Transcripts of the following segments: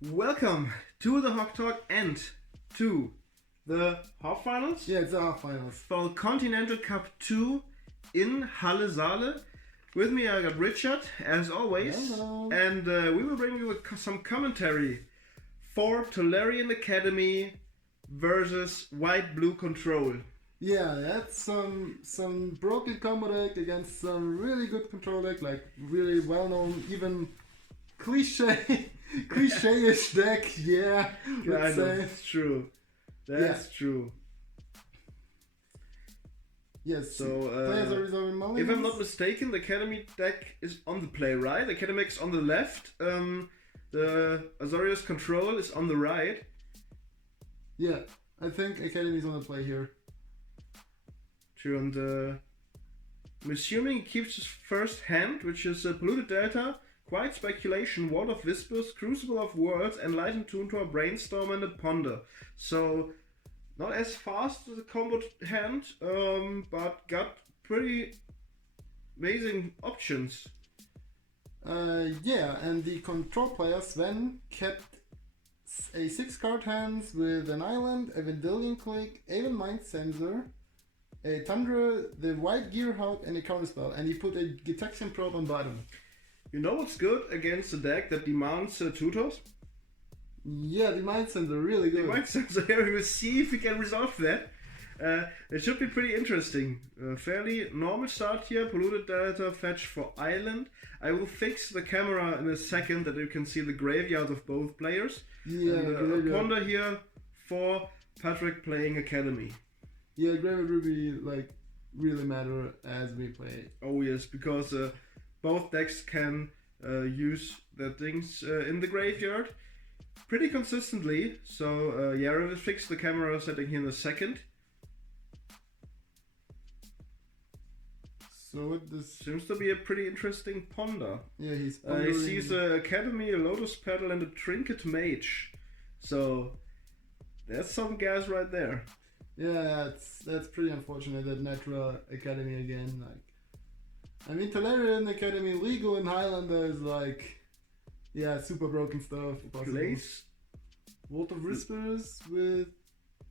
Welcome to the HOGtalk and to the half finals. Yeah, it's the half finals for Continental Cup 2 in Halle. With me I got Richard, as always. Hello. And we will bring you some commentary for Tolarian Academy versus White Blue Control. Yeah, that's some broken combo deck against some really good control deck, like really well known, even cliche-ish deck. Yeah, let's say. That's true. That's true. Yes. So players are resolving mulligans. if I'm not mistaken, the Academy deck is on the play, right? The Academy deck is on the left. The Azorius Control is on the right. Yeah, I think Academy's on the play here. True, and I'm assuming he keeps his first hand, which is Polluted Delta, Quiet Speculation, Wall of Whispers, Crucible of Worlds, Enlightened Toontor, Brainstorm, and a Ponder. So, not as fast as a combo hand, but got pretty amazing options. Yeah, and the control player, Sven, kept a 6-card hands with an Island, a Vendilion Click, Aven Mind Sensor, a Tundra, the White Gearhawk, and a Counterspell, and he put a Detection Probe on bottom. You know what's good against a deck that demands tutors? Yeah, the Mind Sensor, really good. The Mind Sensor here, we will see if we can resolve that. It should be pretty interesting. Fairly normal start here, Polluted Delta, fetch for Island. I will fix the camera in a second that you can see the graveyard of both players. Yeah, and, Ponder here for Patrick playing Academy. Yeah, graveyard will be like really matter as we play. Oh yes, because both decks can use the things in the graveyard pretty consistently. So yeah, I will fix the camera setting here in a second. So what this seems to be a pretty interesting Ponder. Yeah, he's he sees Academy, a Lotus Petal, and a Trinket Mage. So there's some gas right there. Yeah, that's pretty unfortunate that Natural Academy again. Like, I mean, Tolarian Academy, legal in Highlander is like, yeah, super broken stuff. Plays Vault of Whispers with,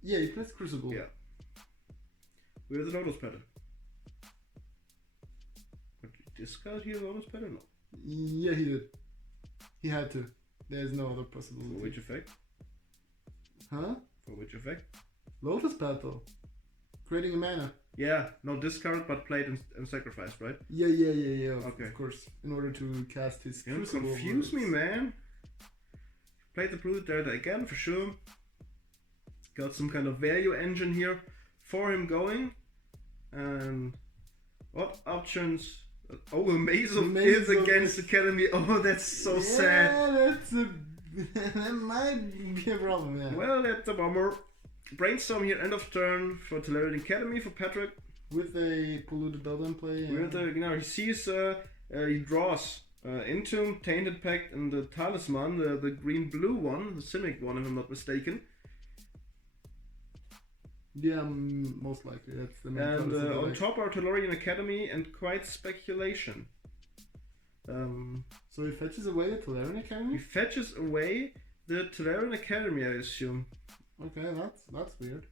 yeah, he plays Crucible. Yeah, with the Lotus Petal. But you discard here Lotus Petal? No. Yeah, he did. He had to. There's no other possibility. For which effect? Huh? For which effect? Lotus Petal. Creating a mana. Yeah, no discard, but played and sacrificed, right? Yeah. Okay. Of course, in order to cast his You Crucible. Confuse me, man. Played the Polluted Delta again, for sure. Got some kind of value engine here for him going. And what options? Oh, a Maze of Is against Academy. Oh, that's so sad. That might be a problem, yeah. Well, that's a bummer. Brainstorm here, end of turn for Tolarian Academy for Patrick. With a Polluted Delta in play. Yeah. With he sees, he draws Entomb, Tainted Pact, and the Talisman, the green-blue one, the Simic one, if I'm not mistaken. Yeah, most likely. That's the main. And on top are Tolarian Academy and Quiet Speculation. So he fetches away the Tolarian Academy? He fetches away the Tolarian Academy, I assume. Okay, that's weird.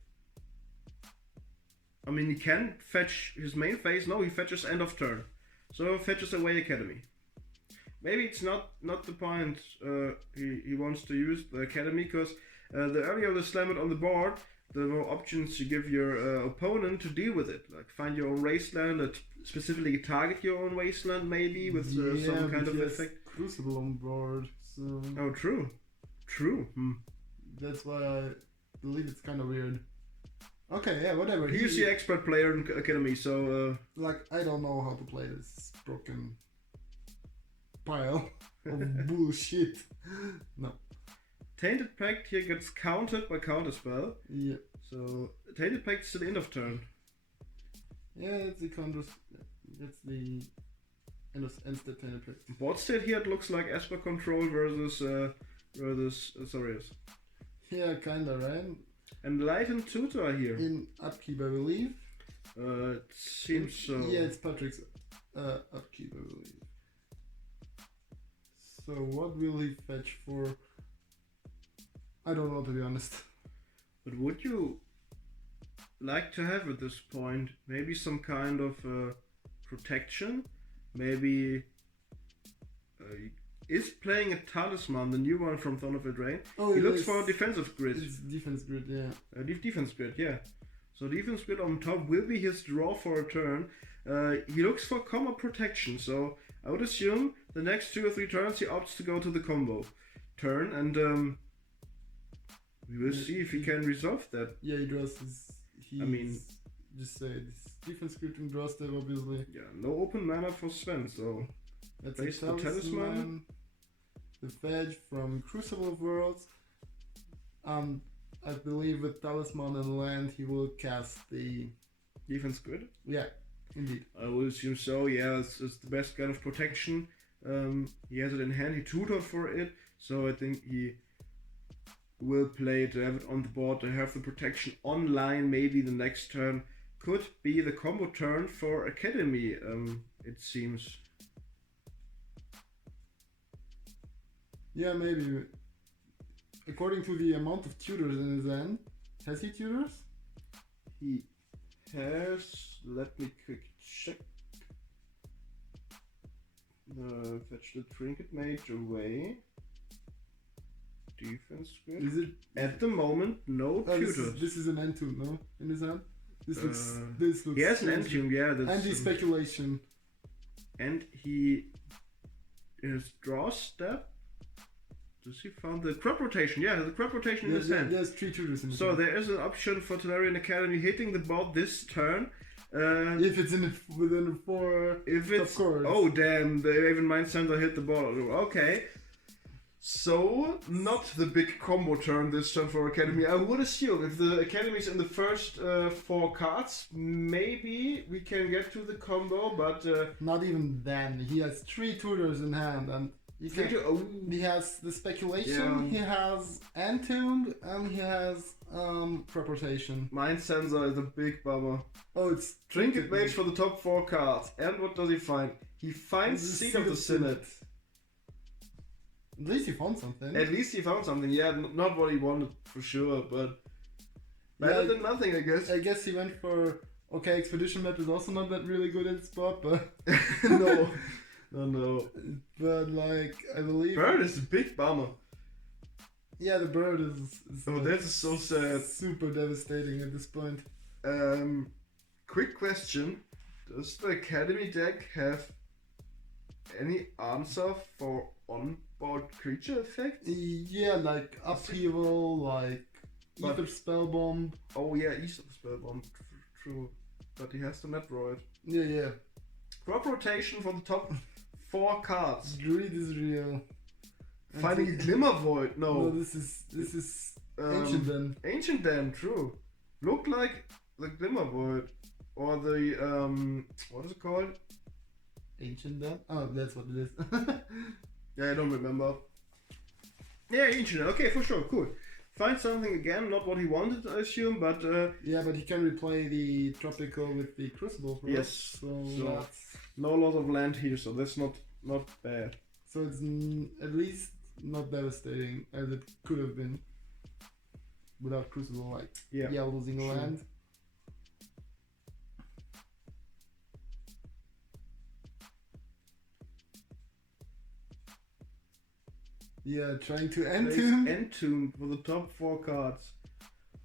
I mean, he can fetch his main phase. No, he fetches end of turn. So fetches away Academy. Maybe it's not the point he wants to use the Academy, because the earlier you slam it on the board, the more options you give your opponent to deal with it. Like find your own wasteland, that specifically target your own wasteland, maybe with some kind of effect. Crucible on board. So oh, true. That's why I believe it's kind of weird. Okay, yeah, whatever. He's the expert player in Academy, so like I don't know how to play this broken pile of bullshit. No. Tainted Pact here gets countered by Counterspell. Yeah. So Tainted Pact is to the end of turn. Yeah, that's the counters. That's the end step Tainted Pact. Board state here it looks like Esper Control versus Azorius. Yeah, kinda, right? And Enlightened Tutor here. In upkeep, I believe. It seems so. Yeah, it's Patrick's upkeep, I believe. So what will he fetch for I don't know, to be honest. But would you like to have at this point maybe some kind of protection? Maybe is playing a talisman, the new one from Dawn of Eldraine. Oh, He looks for a defensive grid. It's defense grid, yeah. Defense grid, yeah. So defense grid on top will be his draw for a turn. He looks for combo protection, so I would assume the next 2 or 3 turns he opts to go to the combo turn, and we will see if he can resolve that. Yeah, he draws his... just say this defense grid and draw step, obviously. Yeah, no open mana for Sven, so... That's place a the talisman. The Fetch from Crucible of Worlds. I believe with Talisman and land he will cast the... Defense grid? Yeah, indeed. I would assume so, yeah, it's the best kind of protection. He has it in hand, he tutored for it, so I think he will play it to have it on the board, to have the protection online. Maybe the next turn could be the combo turn for Academy, it seems. Yeah, maybe. According to the amount of tutors in his hand, has he tutors? He has. Let me quick check. Fetch the Trinket Mage away. Defense grid. Is it at the moment no tutors? This is an Entomb, no? In his hand? This looks he has an Entomb, yeah. Anti-speculation. And he his draw step. Does he found the crop rotation? Yeah, the crop rotation in his hand. There's 3 tutors in his hand. So hand. there is an option for Tolarian Academy hitting the board this turn. If it's within 4 if it's cards. Oh damn, the Raven Mind Center hit the board. Okay. So not the big combo turn this turn for Academy. I would assume if the Academy is in the first 4 cards, maybe we can get to the combo, but not even then. He has 3 tutors in hand, and he has the speculation, he has Entombed, and he has crop rotation. Mind Sensor is a big bummer. Oh, it's Trinket Mage for the top 4 cards. And what does he find? He finds Seed of the Synod. At least he found something. At least he found something, yeah. Not what he wanted for sure, but better than nothing, I guess. I guess he went for... Okay, Expedition Map is also not that really good at spot, but... No. No. But, like, I believe... Bird is a big bummer. Yeah, the bird is oh, like, that is so sad. Super devastating at this point. Quick question. Does the Academy deck have any answer for on-board creature effects? Yeah, like Upheaval, like Ether Spellbomb. Oh yeah, Ether Spellbomb, true. But he has to net draw it. Yeah. Crop rotation for the top 4 cards. Greed is real. Finding a Glimmer Void, no. No, this is Ancient Den. Ancient Den, true. Look like the Glimmer Void. Or the, what is it called? Ancient Den? Oh, that's what it is. Yeah, I don't remember. Yeah, Ancient Den, okay, for sure, cool. Find something again, not what he wanted, I assume, but... yeah, but he can replay the Tropical with the Crucible for yes, us, so that's... No loss of land here, so that's not bad. So it's at least not devastating as it could have been without Crucible, like losing a land. Yeah, trying to Entomb. Entomb for the top 4 cards.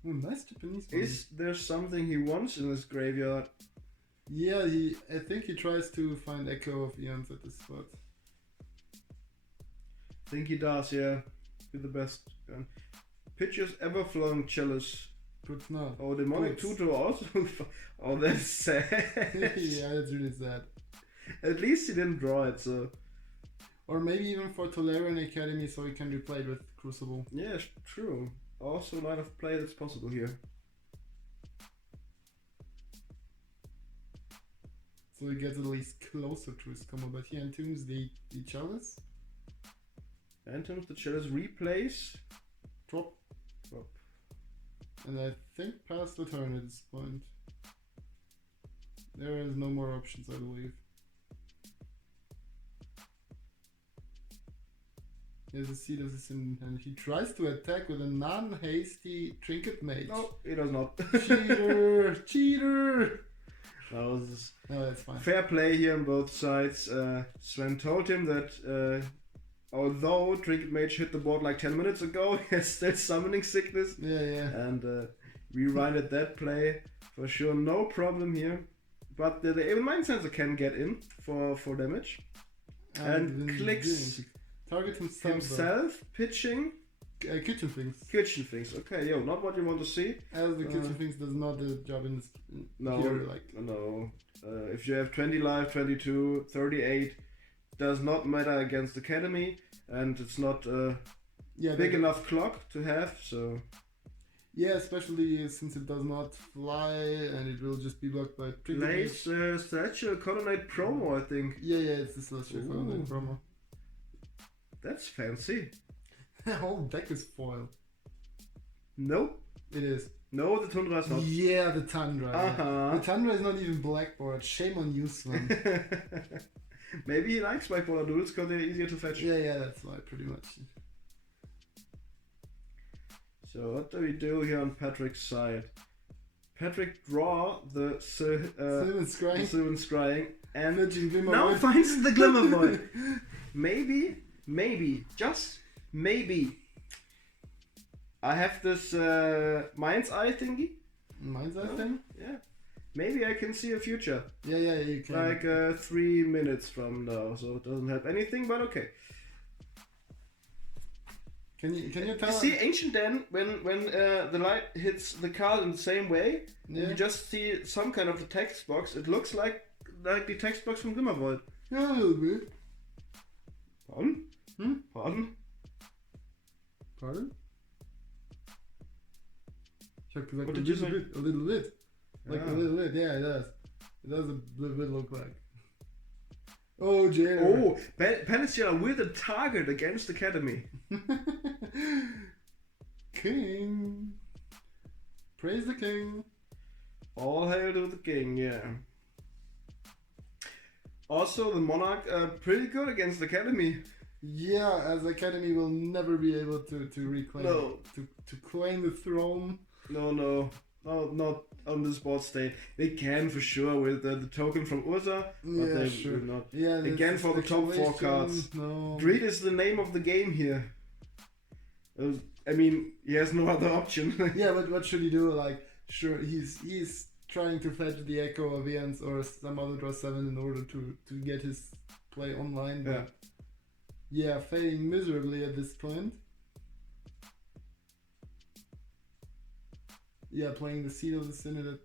Oh, nice Japanese one. Is there something he wants in his graveyard? Yeah, I think he tries to find Echo of Eons at this spot. I think he does, yeah. Be the best. Pitches Everflowing Chalice. Puts not. Oh, Demonic Tutor also. Oh, that's sad. Yeah, that's really sad. At least he didn't draw it, so. Or maybe even for Tolarian Academy so he can replay it with Crucible. Yeah, true. Also line of play that's possible here. So he gets at least closer to his combo, but he entombs the Chalice. Entombs the Chalice, replays. Drop. And I think pass the turn at this point. There is no more options, I believe. He has a Seed of the Sin, and he tries to attack with a non-hasty Trinket Mage. No, he does not. Cheater! Cheater! No, this is No, that's fine. fair play here on both sides. Sven told him that although Trinket Mage hit the board like 10 minutes ago, he has still summoning sickness. Yeah, yeah. And we rewinded that play for sure, no problem here. But the Even Mind Sensor can get in for damage. And clicks target himself pitching kitchen things. kitchen things. Okay, yo, not what you want to see. As the kitchen things does not do the job in this No, here, like. no. If you have 20 life, 22, 38, does not matter against Academy, and it's not big enough clock to have. So yeah, especially since it does not fly and it will just be blocked by plays Celestial Coordinate promo, I think. Yeah, it's the Celestial Coordinate promo. That's fancy. The whole deck is foil. Nope. It is. No, the Tundra is not. Yeah, the Tundra. Uh-huh. The Tundra is not even blackboard. Shame on you, Sven. Maybe he likes bipolar duels because they're easier to fetch. Yeah, that's why, pretty much. So what do we do here on Patrick's side? Patrick draw the Sylvan Scrying and now now finds the Glimmer Void. Maybe, just maybe. I have this Mind's Eye thingy. Mind's Eye thing? Yeah. Maybe I can see a future. Yeah, you can. Like 3 minutes from now, so it doesn't have anything, but okay. Can you tell? You see Ancient Den when the light hits the card in the same way, you just see some kind of the text box. It looks like the text box from Glimmervoid. Yeah, a little bit. Pardon? Pardon? Ich hab gesagt, What a did you little say? bit. A little bit. Like a little bit, yeah, it does. It does a little bit look like. Oh, Jailer. Oh, Peninsula with a target against Academy. King. Praise the king. All hail to the king, yeah. Also, the Monarch pretty good against Academy. Yeah, as Academy will never be able to reclaim to claim the throne. No, not on this board state. They can for sure with the token from Urza, but they will not. Yeah, again for the top 4 cards. No. Greed is the name of the game here. I mean, he has no other option. Yeah, but what should he do? Like, sure, he's trying to fetch the Echo of Ians or some other draw 7 in order to get his play online. But yeah, failing miserably at this point. Yeah, playing the Seed of the Synod.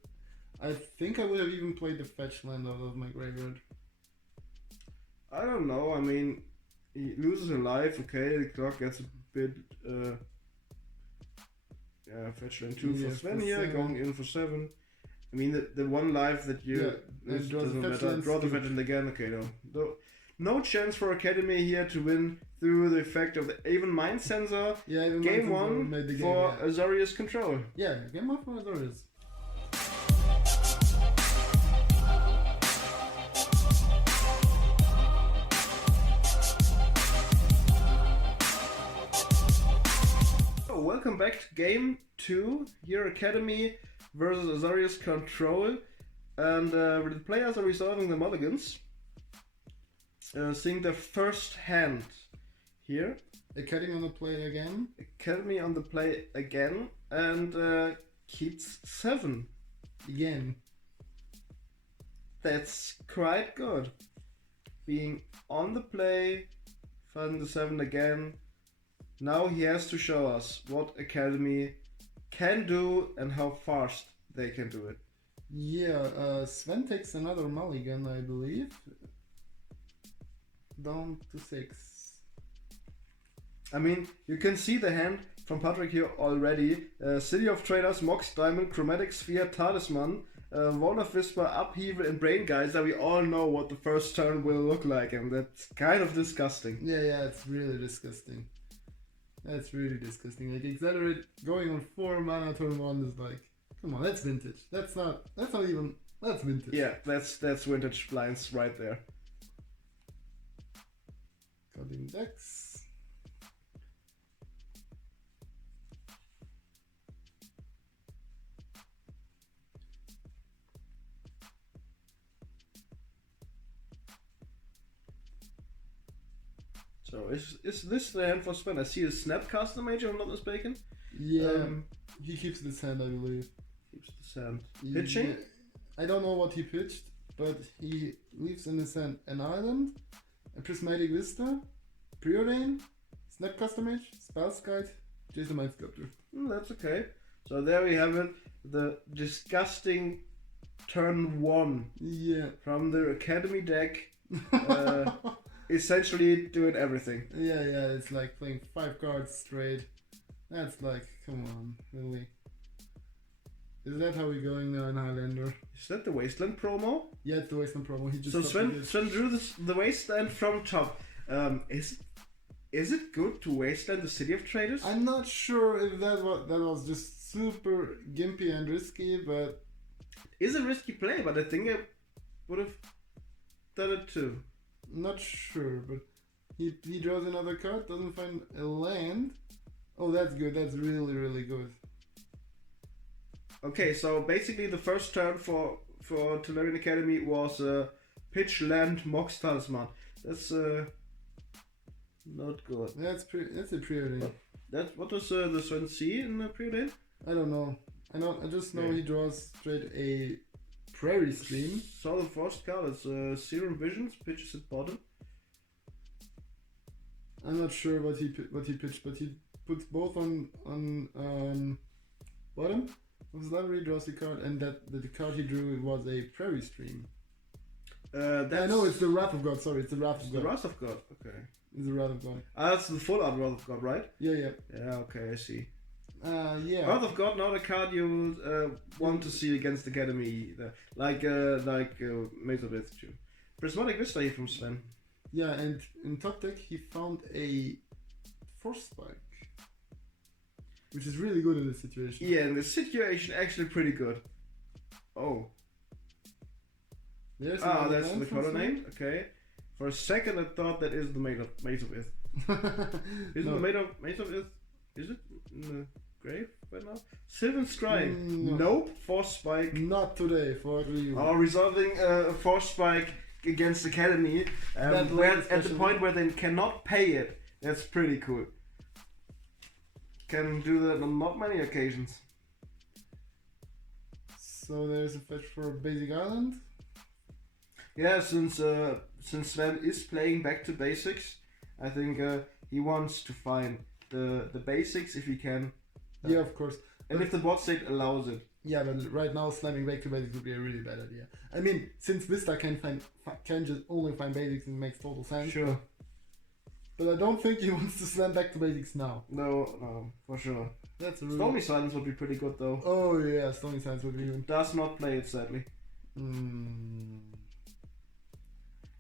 I think I would have even played the fetch land out of my graveyard. I don't know. I mean, he loses a life. Okay, the clock gets a bit. Fetch land 2 for Sven here, going in for 7. I mean, the one life that you doesn't matter. Draw the fetch land again. Okay, no chance for Academy here to win through the effect of the Even Mind Sensor. Yeah, even game 1 for Azorius control. Yeah, game 1 for Azorius. So, welcome back to game 2 here, Academy versus Azorius control. And the players are resolving the mulligans. Seeing the first hand here. Academy on the play again. Academy on the play again, and keeps 7. Again. That's quite good. Being on the play, finding the 7 again. Now he has to show us what Academy can do and how fast they can do it. Yeah, Sven takes another mulligan, I believe. Down to 6. I mean, you can see the hand from Patrick here already. City of Traders, Mox Diamond, Chromatic Sphere, Talisman, Wall of Whisper, Upheaval, and Brain Geyser. We all know what the first turn will look like, and that's kind of disgusting. Yeah, it's really disgusting. That's really disgusting. Like, Accelerate going on 4 mana turn 1 is like, come on, that's vintage. That's vintage. Yeah, that's vintage blinds right there. Cutting decks. So is this the hand for Sven? I see a Snapcaster Mage, if I'm not mistaken. Yeah, he keeps the sand, I believe. Keeps the sand. Pitching? Yeah, I don't know what he pitched, but he leaves in the sand an island, a prismatic vista, preordain, Snapcaster Mage, Spell's Guide, Jason Mind Sculptor. That's okay. So there we have it. The disgusting turn 1 from the Academy deck. Essentially doing everything. Yeah, it's like playing 5 cards straight. That's like, come on, really. Is that how we're going now in Highlander? Is that the Wasteland promo? Yeah, it's the Wasteland promo. He just so Sven drew the Wasteland from top. Is it good to Wasteland the City of Traders? I'm not sure if that was just super gimpy and risky, but... It's a risky play, but I think I would have done it too. Not sure, but he draws another card, doesn't find a land. Oh, that's good. That's really, really good. Okay, so basically the first turn for Tolarian Academy was pitch land Mox Talisman. That's not good. That's a preordain. What does the Sven see in the preordain? I don't know. I just know he draws straight a Prairie Stream. So the first card is Serum Visions, pitches at bottom. I'm not sure what he pitched, but he puts both on bottom of his library, draws the card, and the card he drew was a Prairie Stream. I know it's the Wrath of God. Sorry, it's the Wrath of God. The Wrath of God. Okay. It's the Wrath of God. That's the full art Wrath of God, right? Yeah. Yeah. Okay, I see. Yeah. Wrath of God, not a card you want to see against Academy, like Maze of Death too. Prismatic Vista here from Sven. Yeah, and in top deck he found a Force Spike, which is really good in this situation. Yeah, in this situation, actually pretty good. Oh. That's the color name. Okay. For a second, I thought that is the Maze of Ith. Isn't the Maze of Ith? Is it in the grave right now? Sylvan Strike. Nope. Force Spike. Not today for you. Oh, resolving a Force Spike against Academy. At the point where they cannot pay it. That's pretty cool. Can do that on not many occasions. So there's a fetch for Basic Island. Yeah, since Sven is playing back to basics, I think he wants to find the basics if he can. Yeah, of course. And if the bot state allows it. Yeah, but right now slamming back to basics would be a really bad idea. I mean, since Vista can just only find basics, it makes total sense. Sure. But I don't think he wants to slam back to basics now. No, for sure. That's a really... Stormy Silence would be pretty good though. Oh yeah, Stormy Silence would be good. Does not play it sadly.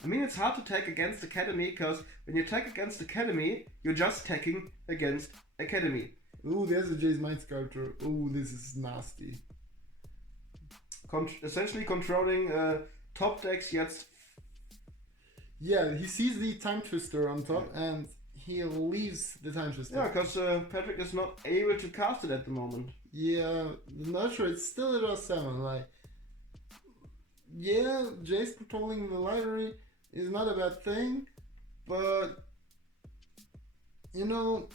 I mean, it's hard to tag against Academy, because when you tag against Academy, you're just tagging against Academy. Ooh, there's a Jace Mind Sculptor. Ooh, this is nasty. Essentially controlling top decks yet. Yeah, he sees the Time Twister on top and he leaves the Time Twister. Yeah, because Patrick is not able to cast it at the moment. Yeah, not sure. It's still a 7. Like, yeah, Jace controlling the library is not a bad thing, but you know,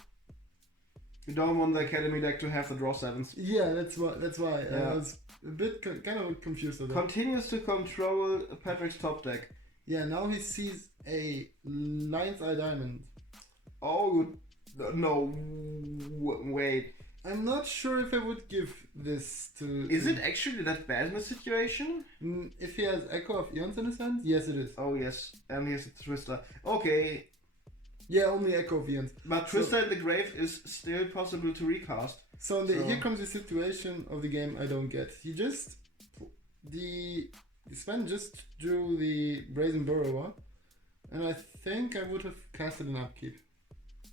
you don't want the Academy deck to have the draw 7s. Yeah, that's why. Yeah. I was a bit kind of confused with that. Continues to control Patrick's top deck. Yeah, now he sees a Lion's Eye Diamond. Oh no! Wait. I'm not sure if I would give this to... Is it actually that bad in the situation? If he has Echo of Eons in his hand? Yes, it is. Oh, yes. And he has a Twister. Okay. Yeah, only Echo of Eons. But Twister in the grave is still possible to recast. So here comes the situation of the game I don't get. He just... Sven just drew the Brazen Burrower. And I think I would have casted an upkeep.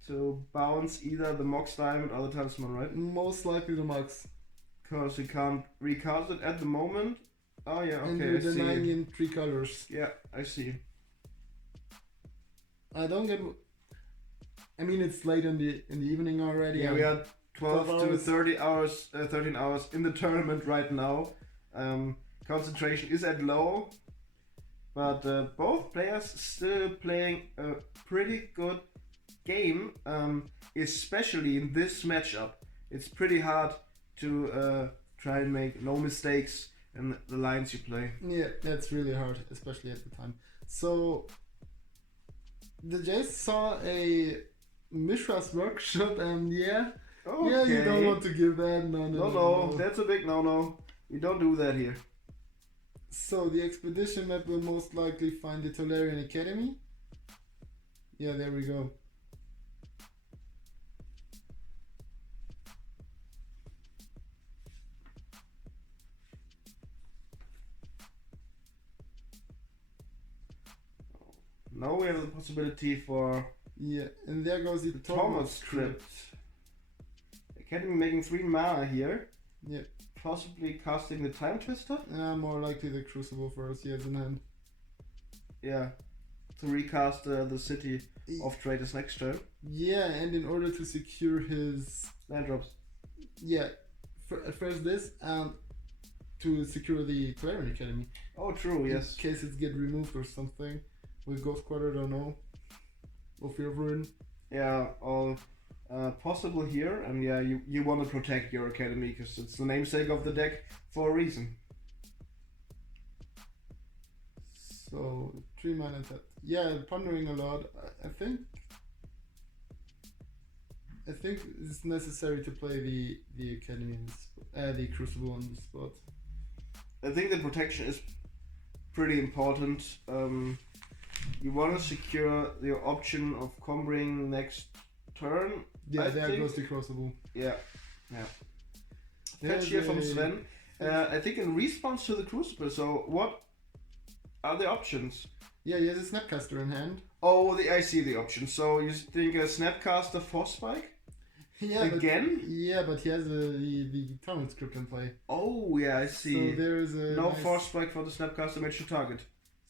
To bounce either the Mox Diamond or the Talisman, right? Most likely the Mox. Because you can't recast it at the moment. Oh yeah, okay, and you're denying in 3 colors. Yeah, I see. I don't get... I mean, it's late in the evening already. Yeah, we are 12 to 30 hours, 13 hours in the tournament right now. Concentration is at low. But both players still playing a pretty good game, especially in this matchup, it's pretty hard to try and make no mistakes in the lines you play. Yeah, that's really hard, especially at the time. So the Jays saw a Mishra's workshop, and yeah, you don't want to give that. No. That's a big no. We don't do that here. So the expedition map will most likely find the Tolarian Academy. Yeah, there we go. Now we have the possibility for and there goes the Thomas script. Academy making 3 mana here. Yeah. Possibly casting the Time Twister? More likely the Crucible for us, yes, in hand. Yeah. To recast the City of Traitors next turn. Yeah, and in order to secure his land drops. Yeah. First this, and to secure the Tolarian Academy. Oh, true, yes. In case it get removed or something. With Ghost Quarter, don't know. Or Fear of Ruin. Yeah, all possible here. And yeah, you want to protect your Academy because it's the namesake of the deck for a reason. So, 3 mana tap. Yeah, pondering a lot. I think it's necessary to play the Academy, the Crucible on the spot. I think the protection is pretty important. You want to secure the option of combering next turn. Yeah, there goes the Crucible. Yeah. Fetch here from Sven. I think in response to the Crucible. So what are the options? Yeah, he has a Snapcaster in hand. Oh, I see the option. So you think a Snapcaster Force Spike? Yeah, again? But he has the Torment script in play. Oh, yeah, I see. So there is a no Force Spike for the Snapcaster match to target.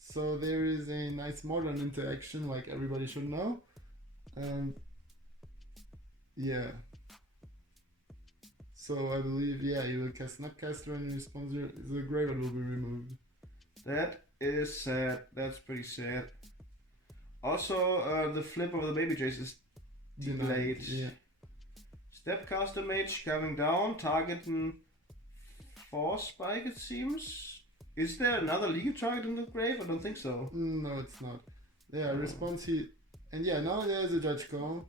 So there is a nice modern interaction, like everybody should know. Yeah. So I believe, you will cast Snapcaster and in response the Graveyard will be removed. That is sad. That's pretty sad. Also, the flip of the Baby Jace is delayed. Yeah. Stepcaster Mage coming down, targeting Force Spike, it seems. Is there another legal target in the grave? I don't think so. No, it's not. Yeah, response he... And yeah, now there's a judge call.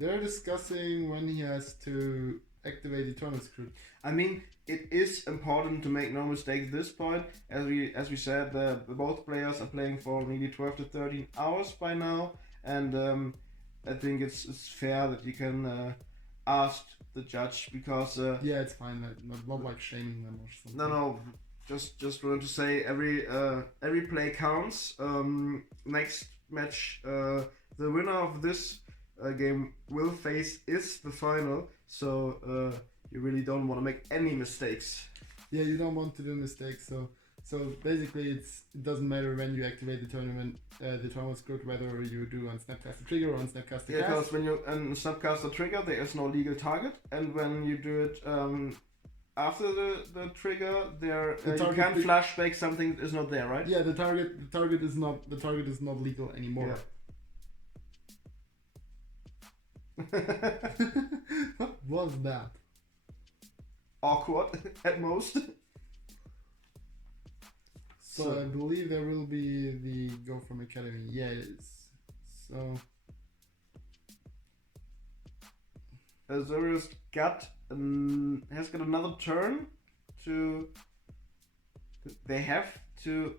They're discussing when he has to activate the Torment script. I mean, it is important to make no mistake at this point. As we said, both players are playing for nearly 12 to 13 hours by now. And I think it's fair that you can ask the judge because... yeah, it's fine. Not like shaming them or something. No. Just wanted to say every play counts. Next match, the winner of this game will face is the final. So you really don't want to make any mistakes. Yeah, you don't want to do mistakes. So basically, it doesn't matter when you activate the tournament script, whether you do on Snapcaster Trigger or on Snapcaster Cast. Yeah, because when you on Snapcaster Trigger, there is no legal target, and when you do it. After the trigger, you can flashback something that is not there, right? Yeah, the target is not legal anymore. Yeah. What was that? Awkward at most. So I believe there will be the go from Academy. Yeah, it is. So Azorius has got another turn to... They have to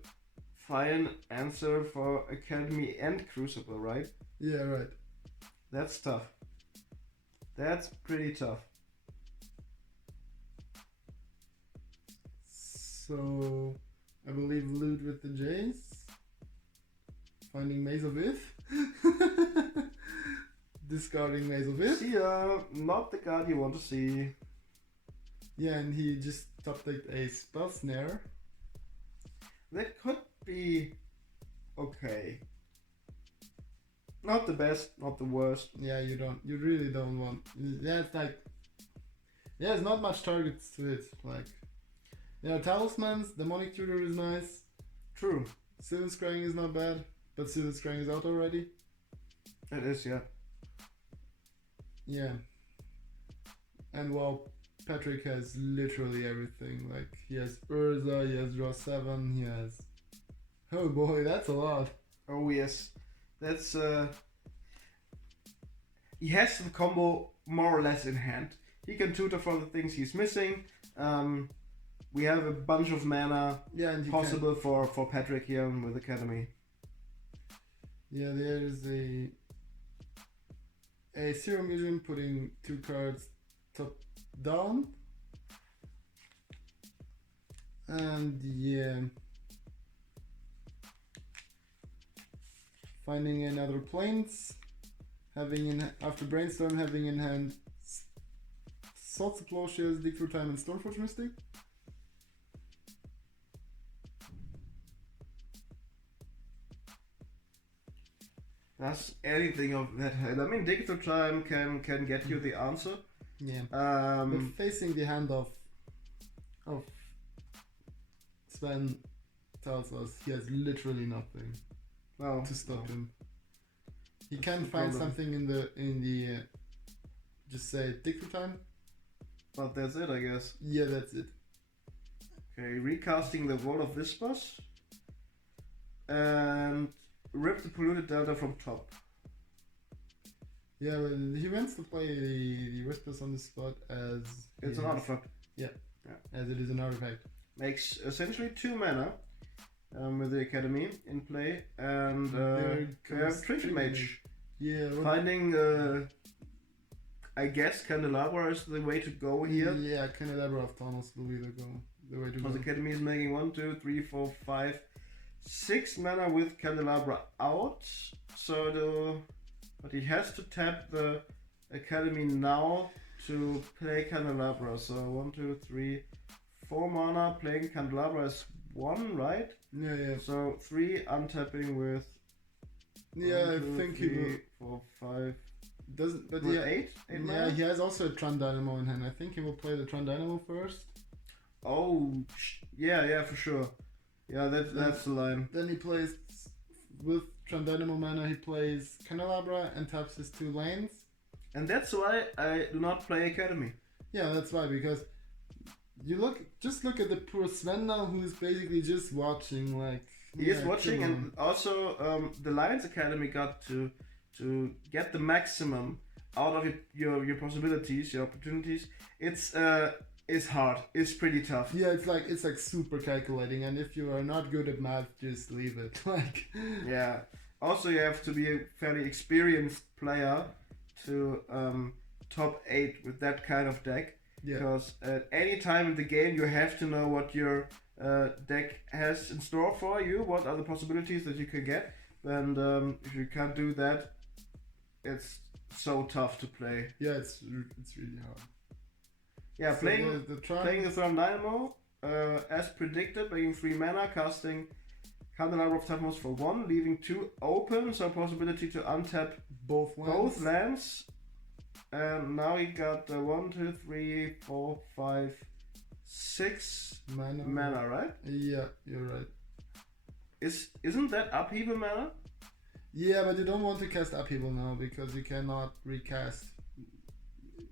find an answer for Academy and Crucible, right? Yeah, right. That's tough. That's pretty tough. So I believe loot with the Jays. Finding Maze of Ith. Discarding Maze of Ith. See ya, not the card you want to see. Yeah, and he just top-decked a Spell Snare. That could be okay. Not the best, not the worst. Yeah, you really don't want. That's like, there's not much targets to it. Like, there are Talismans, Demonic Tutor is nice. True. Sylvan Scrying is not bad, but Sylvan Scrying is out already. It is, yeah. Yeah. And well, Patrick has literally everything. Like, he has Urza, he has draw 7, he has... Oh boy, that's a lot. Oh yes, that's he has the combo more or less in hand. He can tutor for the things he's missing. We have a bunch of mana Yeah, and he possible for Patrick here with Academy. Yeah, there's a Zero Museum putting 2 cards top down. And yeah, finding another planes, having in after brainstorm, having in hand Salt Explosives, Dig Through Time, and Stormforge Mystic. Does anything of that hand? I mean, Dig Through Time can get you the answer. Yeah. But facing the hand of Sven tells us he has literally nothing to stop him. He can find something in the just say Dig Through Time. But that's it, I guess. Yeah, that's it. Okay, recasting the Wall of Whispers and rip the Polluted Delta from top. Yeah, well, he wants to play the Whispers on the spot as... It's an artifact. Yeah, as it is an artifact. Makes essentially 2 mana with the Academy in play, and we have Trinket Mage. Yeah, finding, I guess, Candelabra is the way to go here. Yeah, Candelabra of Thanos will be the way to go. The Academy is making 1, 2, 3, 4, 5, 6 mana with Candelabra out. But he has to tap the Academy now to play Candelabra. So 1, 2, 3, 4 mana. Playing Candelabra is 1, right? Yeah. So 3 untapping with. Yeah, 1, 2, I think 3, he will 4, 5. Doesn't, but yeah, yeah, 8 yeah, mana? he has also a Tron Dynamo in hand. I think he will play the Tron Dynamo first. Oh, yeah, for sure. Yeah, that's the line. Then he plays with Tron Dynamo mana. He plays Candelabra and taps his 2 lanes. And that's why I do not play Academy. Yeah, that's why, because just look at the poor Sven now, who's basically just watching. Like, he is watching, and also the Lions Academy got to get the maximum out of your possibilities, your opportunities. It's hard. It's pretty tough. Yeah, it's like super calculating, and if you are not good at math, just leave it. Like, yeah. Also, you have to be a fairly experienced player to top 8 with that kind of deck. Yeah. Because at any time in the game, you have to know what your deck has in store for you. What are the possibilities that you can get? And if you can't do that, it's so tough to play. Yeah, it's really hard. Yeah, so playing the Tron Dynamo, as predicted, making 3 mana, casting Candelabra of Tatmos for 1, leaving 2 open, so possibility to untap both lands. And now he got 1, 2, 3, 4, 5, 6 mana, right? Yeah, you're right. Isn't that upheaval mana? Yeah, but you don't want to cast upheaval now because you cannot recast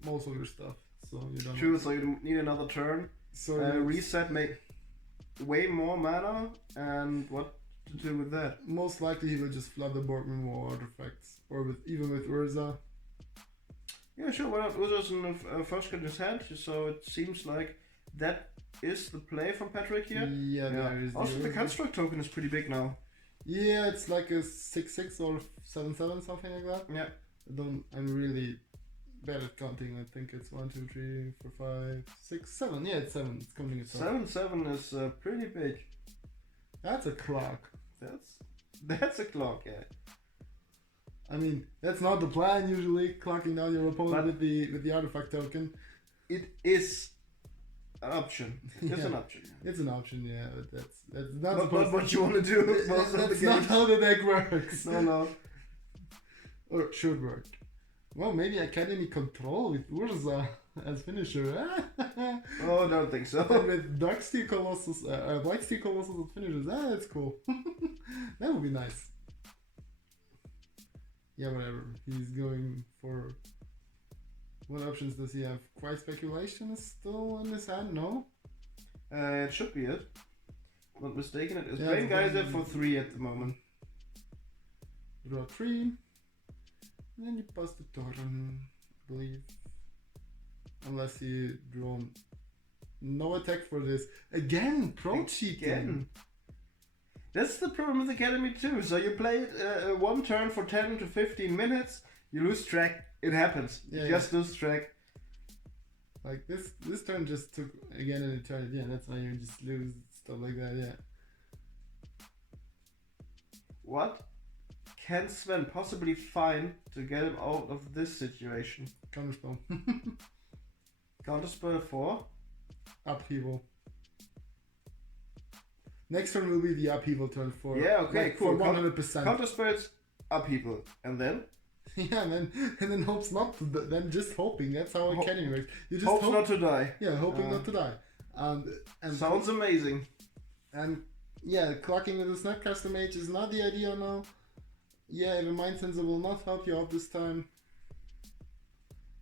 most of your stuff. So you don't. True. So you need another turn. So reset, make way more mana, and what to do with that? Most likely he will just flood the board with more artifacts, or even with Urza. Yeah, sure. Why not? Urza's in the first card in his hand, so it seems like that is the play from Patrick here. Yeah. There is also, the construct token is pretty big now. Yeah, it's like a 6/6 or 7/7, something like that. Yeah. I'm really bad at counting. I think it's 1, 2, 3, 4, 5, 6, 7. Yeah, it's 7. It's counting itself. 7/7 is pretty big. That's a clock. That's a clock, yeah. I mean, that's not the plan usually, clocking down your opponent with the artifact token. It is an option. It's an option. It's an option, yeah. But that's not what you want to do. That's not how the deck works. No. Or it should work. Well, maybe Academy Control with Urza as finisher. Oh, don't think so. And with Dark Steel Colossus, White Steel Colossus as finishers. That's cool. That would be nice. Yeah, whatever. He's going for What options does he have? Quiet Speculation is still in his hand, no? It should be it. Not mistaken, it is Yeah, Brain it's Geyser Brain- for 3 at the moment. Draw 3. And then you pass the turn, I believe. Unless you draw no attack for this. Again, pro cheating. Again. That's the problem with Academy too. So you play it one turn for 10 to 15 minutes, you lose track. It happens. Yeah, You just lose track. Like this turn just took again an eternity. Yeah, that's why you just lose stuff like that. Yeah. What can Sven possibly find to get him out of this situation? Counterspell. Counterspell 4? Upheaval. Next turn will be the upheaval turn for. Yeah, okay, like, cool. For 100%. Counterspells, upheaval. And then? Yeah, and then hopes not to. Then just hoping. That's how Academy works. You just Hopes hope not to die. Yeah, hoping not to die. And Sounds amazing. And yeah, clocking with the Snapcaster Mage is not the idea now. Yeah, the Mind Sensor will not help you out this time.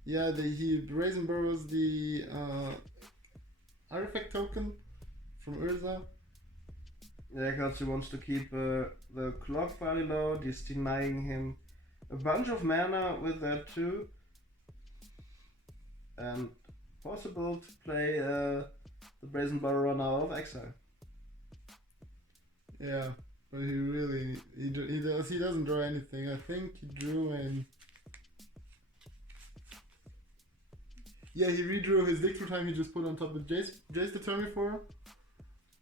Yeah, he Brazen Burrows the artifact token from Urza. Yeah, because he wants to keep the clock fairly low. He's denying him a bunch of mana with that too. And possible to play the Brazen Burrower now of Exile. Yeah, but he doesn't draw anything. I think he drew in. Yeah, he redrew his Dick through time. He just put on top of Jace the turn before.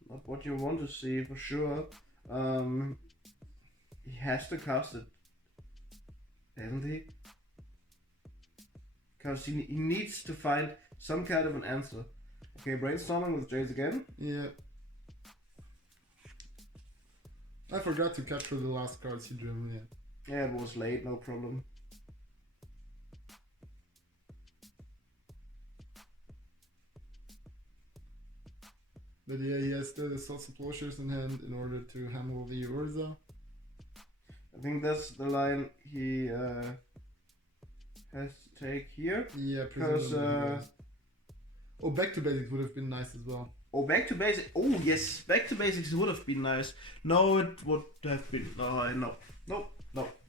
Not what you want to see for sure. He has to cast it, hasn't he? Because he needs to find some kind of an answer. Okay, brainstorming with Jace again. Yeah. I forgot to capture the last cards he drew. Yeah. Yeah, it was late, no problem. But yeah, he has still the Soul's Plowshares in hand in order to handle the Urza. I think that's the line he has to take here. Yeah, Because oh, Back to Basics would have been nice as well. oh, back to basics. Oh yes, back to basics would have been nice. No, it would have been no.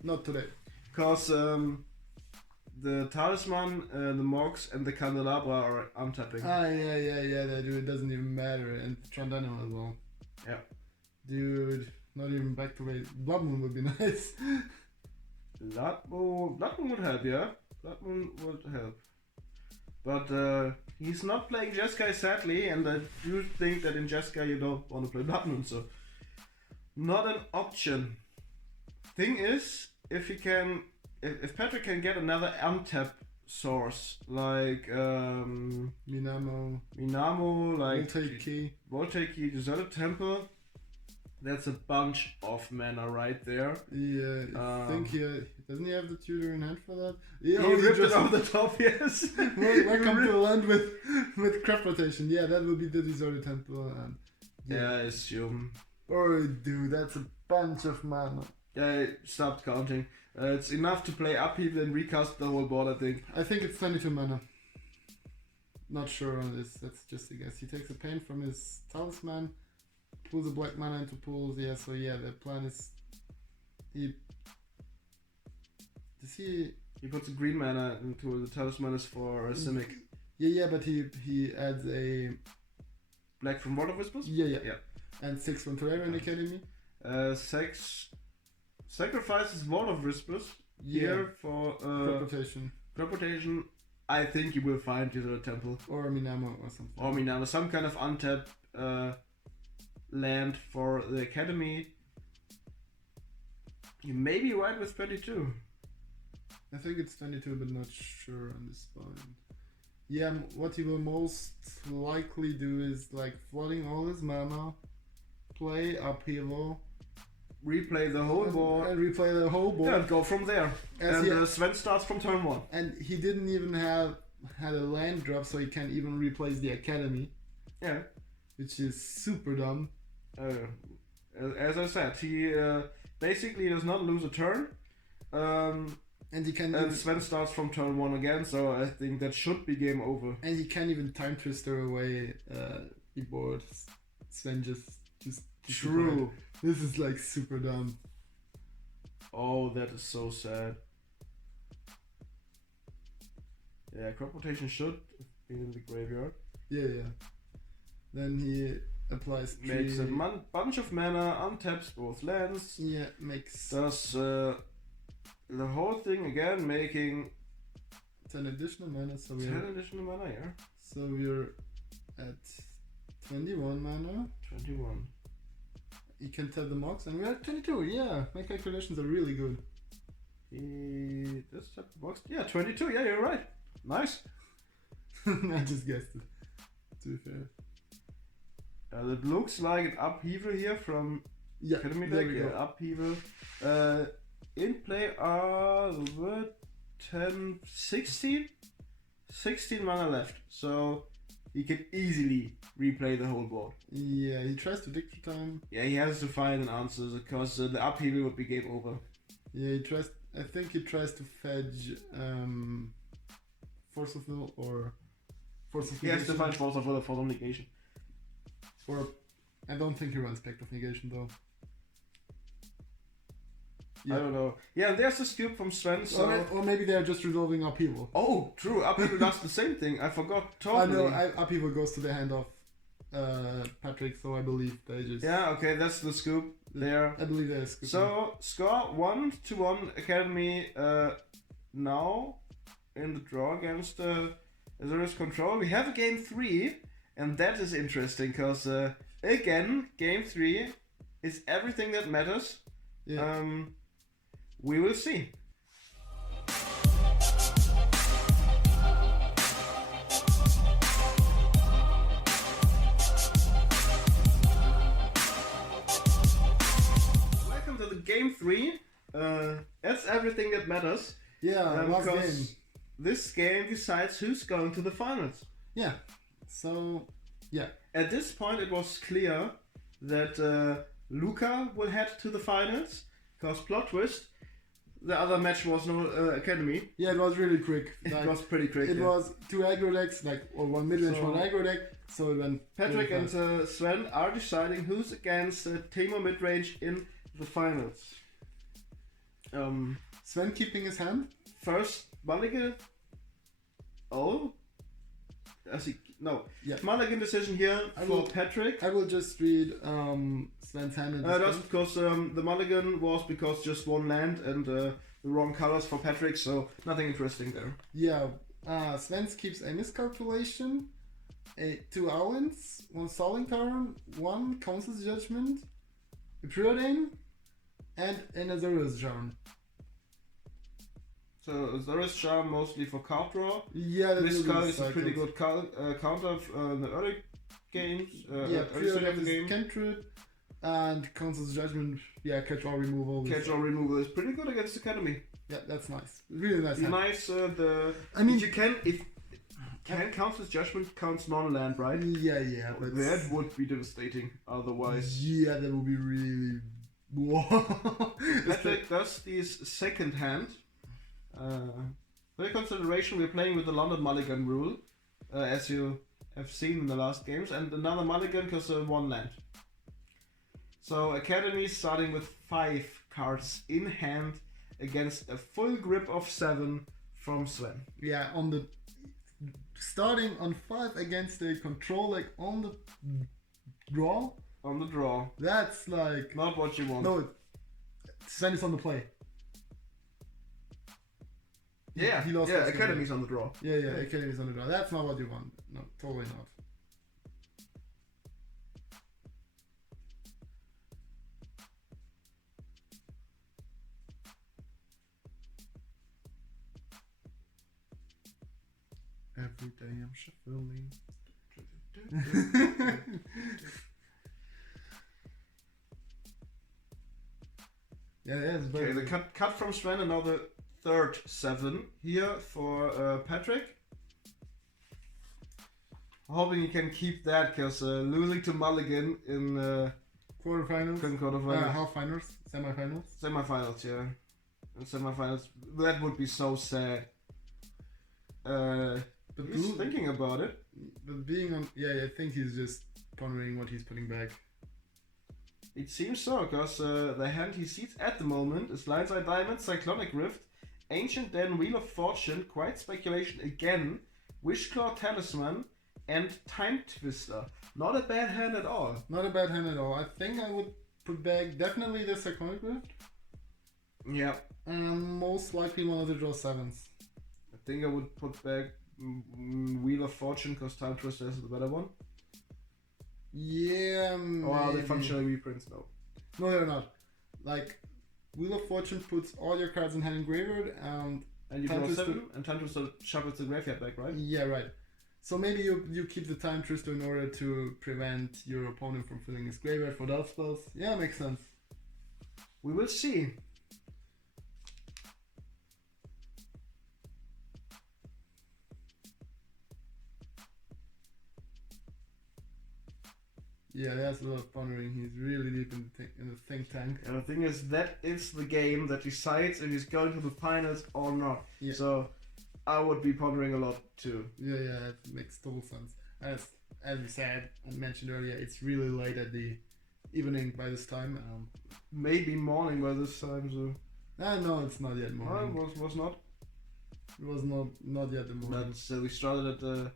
Not today. Because the talisman, the Mox, and the candelabra are untapping. Yeah, they do. It doesn't even matter. And Trondheim as well. Yeah. Dude, not even Back to Basics. Blood Moon would be nice. Blood Moon would help, yeah. Blood Moon would help. But he's not playing Jeskai sadly, and I do think that in Jeskai you don't want to play Blood Moon, so not an option. Thing is, if Patrick can get another untap source like Minamo, like Voltaic Key. Voltaic Key, Deserted Temple, that's a bunch of mana right there. Yeah, I think doesn't he have the tutor in hand for that? Yeah, he ripped it off the top, yes. Welcome to the land with crap rotation. Yeah, that will be the Deserted Temple. And yeah, I assume. Oh, dude, that's a bunch of mana. Yeah, I stopped counting. It's enough to play upheaval and recast the whole board, I think. I think it's 22 mana. Not sure on this. That's just a guess. He takes a pain from his talisman, pulls a black mana into pools. Yeah, so yeah, the plan is He puts a green mana into the talisman is for a Simic. Yeah, but he adds a Black from Water Whispers? Yeah. And 6 from Terrarian Academy. 6 sacrifices Wall of Whispers Yeah. for Teleportation. teleportation. I think you will find either a temple Or Minamo or something. or Minana, some kind of untapped land for the academy. You may be right with 22. I think it's 22, but not sure on this point. Yeah, what he will most likely do is like flooding all his mana, play upheaval, Replay the whole board. and replay the whole board. Yeah, and go from there. As And he- Sven starts from turn 1. And he didn't even had a land drop, so he can't even replace the academy, Yeah. which is super dumb. As I said, he basically does not lose a turn. And he can. And Sven starts from turn 1 again, so I think that should be game over. And he can't even time twister away the board. Sven just True. This is like super dumb. Oh, that is so sad. Yeah, crop rotation should be in the graveyard. Yeah. Then he applies Makes a bunch of mana, untaps both lands. Yeah, makes. Does the whole thing again, making 10 additional mana. So 10 additional mana, yeah. So we're at 21 mana. 21. You can tap the box, and we're at 22. Yeah, my calculations are really good. He does tap the box. Yeah, 22. Yeah, you're right. Nice. I just guessed it. To be fair. It looks like an upheaval here from Academy Deck. Yeah, upheaval. In play are 10, 16? 16 mana left. So he can easily replay the whole board. Yeah, he tries to Victory Time. Yeah, he has to find an answer because the upheaval would be game over. Yeah, he tries. I think he tries to fetch Force of Will or Force of Negation. He has to find Force of Will or Force of Negation. Or I don't think he runs Pact of Negation though. Yeah. I don't know. Yeah, there's a scoop from Sven. So... Or maybe they're just resolving Upheaval. Oh, true. Upheaval does the same thing. I forgot totally. I know. Upheaval goes to the hand of Patrick, so I believe they just. Yeah, okay, that's the scoop there. I believe there's scoop. So, score 1-1 Academy now in the draw against Azorius Control. We have a game 3, and that is interesting because, again, game 3 is everything that matters. Yeah. We will see. Welcome to the game 3. That's everything that matters. Yeah, last game. This game decides who's going to the finals. Yeah. So, yeah. At this point, it was clear that Luca will head to the finals because plot twist. The other match was no Academy. Yeah, it was really quick. It was pretty quick. It was 2 aggro decks, or 1 mid-range, 1 aggro deck. So it went. Patrick and Sven are deciding who's against Tamo midrange in the finals. Sven keeping his hand. First, Mulligan. Oh, no. Yeah. Mulligan decision here for Patrick. I will just read Sven's hand. That's because the Mulligan was because just 1 land and the wrong colors for Patrick, so nothing interesting there. Yeah. Sven keeps a miscalculation, 2 Owlins, 1 Stalling Tower, 1 Council's Judgment, a Preordain, and an Azorius Charm. So Azorius Charm mostly for card draw. Yeah, this card is a pretty good counter in the early games. Preordain is cantrip, and Council's Judgment. Yeah, catch-all removal. Catch-all removal is pretty good against Academy. Yeah, that's nice. Really nice. Nice. If Council's Judgment counts non-land, right? Yeah. But that would be devastating. Otherwise. Yeah, that would be really. Whoa. Patrick does this second hand. For consideration, we're playing with the London Mulligan rule, as you have seen in the last games, and another Mulligan because 1 land. So Academy starting with 5 cards in hand against a full grip of 7 from Sven. Yeah, starting on 5 against a control like on the draw. On the draw. That's like not what you want. No, Sven is on the play. Yeah, he lost Academy's on the draw. Yeah, Academy's on the draw. That's not what you want. No, totally not. Every day I'm shuffling. It's very the cut from Sven, and now the third 7 here for Patrick. Hoping he can keep that because losing to Mulligan in quarterfinals, half finals, semifinals. Semifinals, yeah. in semifinals. That would be so sad. But he's thinking about it. But being on, I think he's just pondering what he's putting back. It seems so, because the hand he sees at the moment is Lionside Diamond, Cyclonic Rift, Ancient Den, Wheel of Fortune, Quiet Speculation again, Wishclaw Talisman, and Time Twister. Not a bad hand at all. Not a bad hand at all. I think I would put back definitely the Cyclonic Rift. Yeah. And most likely one of the draw 7s. I think I would put back Wheel of Fortune, because Time Twister is the better one. Yeah, Or are they functional reprints? No. No, they're not. Like, Wheel of Fortune puts all your cards in hand in graveyard, and you draw 7, and Time Twister shuffles the graveyard back, right? Yeah, right. So maybe you keep the Time Twister in order to prevent your opponent from filling his graveyard for delve spells. Yeah, makes sense. We will see. Yeah, there's a lot of pondering. He's really deep in the think tank. And the thing is, that is the game that decides if he's going to the finals or not. Yeah. So I would be pondering a lot too. Yeah, it makes total sense. As we said and mentioned earlier, it's really late at the evening by this time. Maybe morning by this time. So. No, it's not yet morning. No, it was not. It was not yet the morning. But we started at the.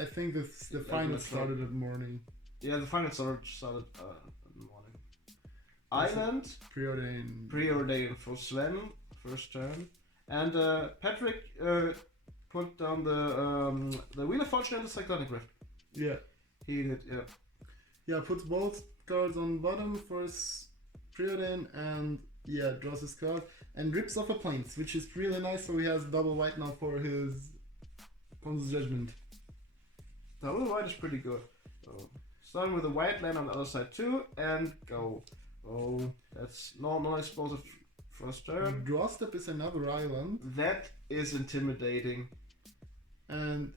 I think the final started at morning. Yeah, the final started in the morning. Island preordained for Sven first turn, and Patrick put down the Wheel of Fortune and the Cyclonic Rift. Yeah, he did. Yeah. Yeah, puts both cards on bottom for his preordain, and draws his card and rips off a plains, which is really nice. So he has double white now for his opponent's judgment. Double white is pretty good. So, starting with a white land on the other side too, and go. Oh, that's non-explosive first turn. Draw step is another island. That is intimidating. And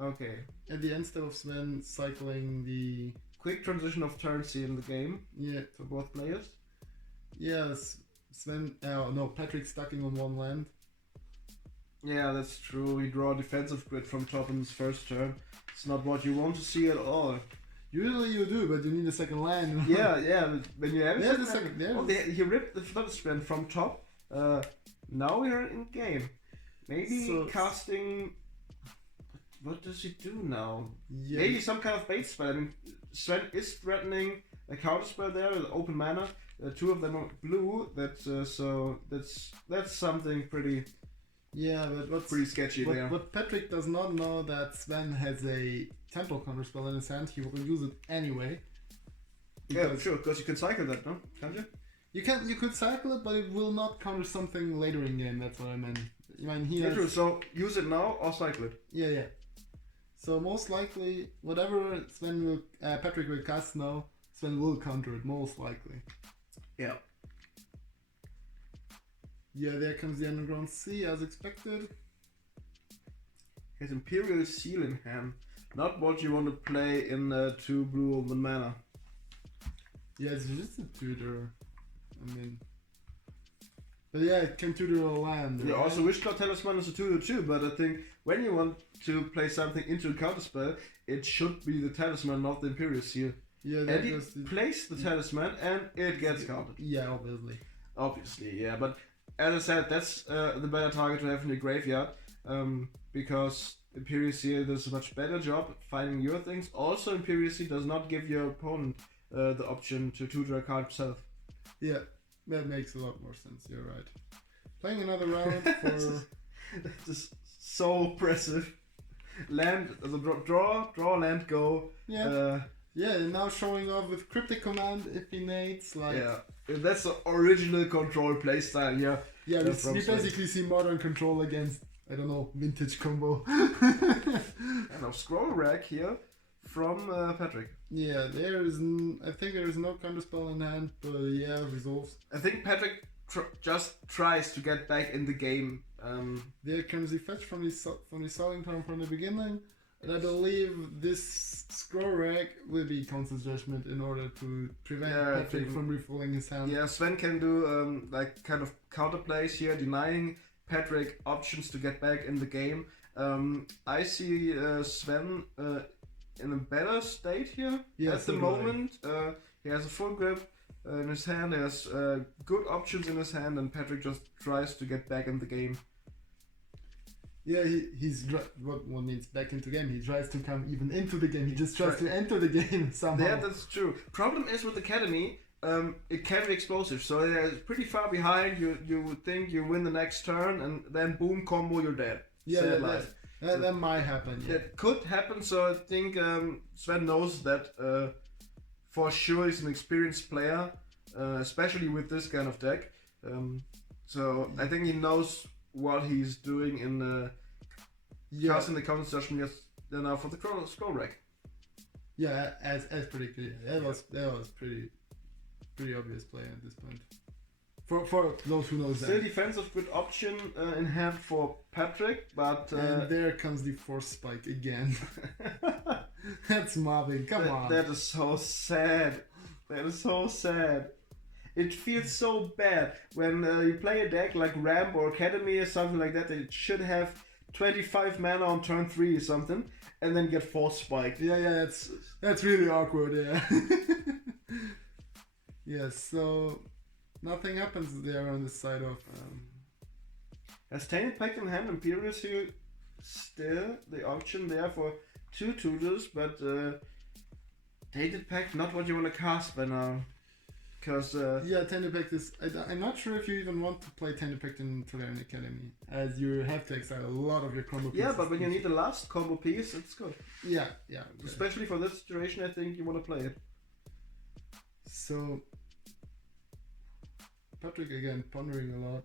okay. At the end step of Sven cycling the quick transition of turn C in the game. Yeah. For both players. Yes. Patrick stacking on one land. Yeah, that's true. We draw a defensive grid from top in his first turn. It's not what you want to see at all. Usually you do, but you need a second land. yeah. When you have a second, he ripped the Flood Strand from top. Now we are in game. Maybe casting. What does he do now? Yeah. Maybe some kind of bait spell. I mean, Sven is threatening a counter spell there with open mana. Two of them are blue. That's something pretty. Yeah, but what's pretty sketchy there. But Patrick does not know that Sven has a temple counterspell in his hand. He will use it anyway. Yeah, sure, because you can cycle that, no? Can't you? You could cycle it, but it will not counter something later in game. That's what I meant. True. So use it now or cycle it. Yeah. So most likely, whatever Patrick will cast now, Sven will counter it most likely. Yeah. Yeah, there comes the Underground Sea as expected. Has Imperial Seal in hand. Not what you want to play in 2 blue open mana. Yeah, it's just a tutor. But yeah, it can tutor a land. Yeah, right? Also Wishclaw Talisman is a tutor too, but I think when you want to play something into a counterspell, it should be the Talisman, not the Imperial Seal. Yeah, and he plays the Talisman and it gets countered. Yeah, Obviously, yeah, but as I said, that's the better target to have in the graveyard, because Imperial Seal does a much better job finding your things. Also, Imperial Seal does not give your opponent the option to tutor a card himself. Yeah, that makes a lot more sense, you're right. Playing another round for... Just so oppressive. Land, draw, land, go. Yeah. And now showing off with Cryptic Command if he nates, like... Yeah, that's the original control playstyle, yeah. Yeah, we basically see modern control against, I don't know, vintage combo. And now scroll rack here from Patrick. Yeah, I think there is no counterspell in hand, but yeah, resolves. I think Patrick just tries to get back in the game. There comes the fetch from the solving turn from the beginning. And I believe this scroll rack will be Council's Judgment in order to prevent Patrick from refilling his hand. Yeah, Sven can do like kind of counterplays here, denying Patrick options to get back in the game. I see Sven in a better state here at the moment. He has a full grip in his hand, he has good options in his hand, and Patrick just tries to get back in the game. Yeah, he's what one means back into the game. He tries to come even into the game. He just tries to enter the game somehow. Yeah, that's true. Problem is with Academy, it can be explosive. So it's pretty far behind. You would think you win the next turn, and then boom combo, you're dead. Yeah, that might happen. Yeah. That could happen. So I think Sven knows that for sure. He's an experienced player, especially with this kind of deck. I think he knows what he's doing in the in the comment session just now for the scroll rack. Yeah, as predicted. Yeah, that was pretty obvious play at this point. For those who know Still that. defensive good option in hand for Patrick, but and there comes the force spike again. That's mobbing. Come on. That is so sad. That is so sad. It feels so bad when you play a deck like Ramp or Academy or something like that. It should have 25 mana on turn 3 or something, and then get force spiked. Yeah, that's really awkward. Yeah. Yeah. So nothing happens there on the side of. Has Tainted Pact in hand, Imperius here still the option there for 2 tutors, but Tainted Pact not what you want to cast by now. Because Tainted Pact is. I'm not sure if you even want to play Tainted Pact in Tolarian Academy, as you have to exile a lot of your combo pieces. Yeah, but when you need the last combo piece, it's good. Yeah. Okay. Especially for this situation, I think you want to play it. So Patrick again pondering a lot.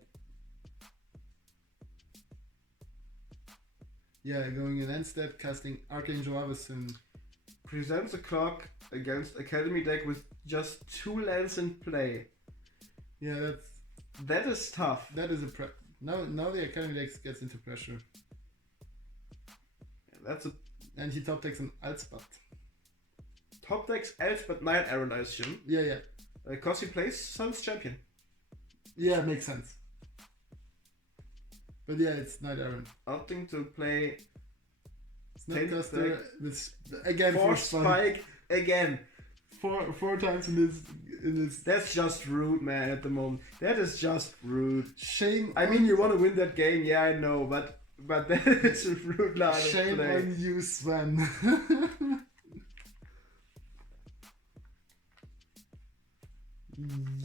Yeah, going in instead, casting Archangel Avacyn. Presents a clock against Academy deck with just 2 lands in play. Yeah, that is tough. That is now the Academy deck gets into pressure. Yeah, and he top decks an Altspot. Top decks Elspeth Night Aaron, I assume. Yeah. Because he plays Sun's Champion. Yeah, makes sense. But yeah, it's Night Aaron. Opting to play Snapcaster with again Force Spike again. Four times in this. That's just rude, man. At the moment, that is just rude. Shame. I mean, you want to win that game, yeah, I know, but that is a rude line. Shame on you, Sven.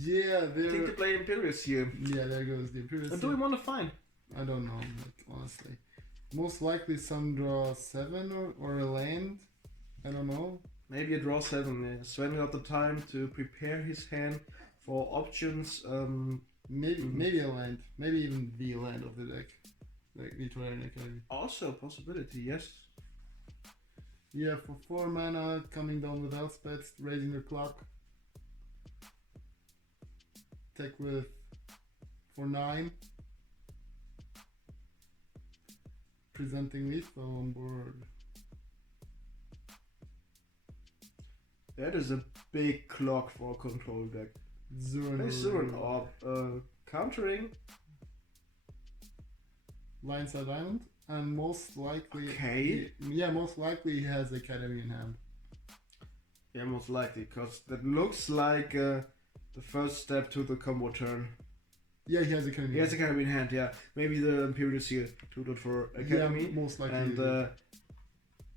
Yeah, I think to play Imperius here. Yeah, there goes the Imperius. What do we want to find? I don't know, honestly. Most likely some draw 7 or a land. I don't know. Maybe a draw 7. Yeah. Sven got the time to prepare his hand for options. Maybe a land. Maybe even the land of the deck. Like the Tolarian Academy. Also a possibility, yes. Yeah, for 4 mana, coming down with Elspeth, raising the clock. Attack with for 9. Presenting lethal on board. That is a big clock for a control deck. Zuran Orb. Countering. Lineside Island. And most likely... Okay. Most likely he has Academy in hand. Yeah, most likely. Because that looks like the first step to the combo turn. Yeah, he has Academy. He has Academy in hand, yeah. Maybe the Imperius here tutored for Academy. Yeah, most likely. And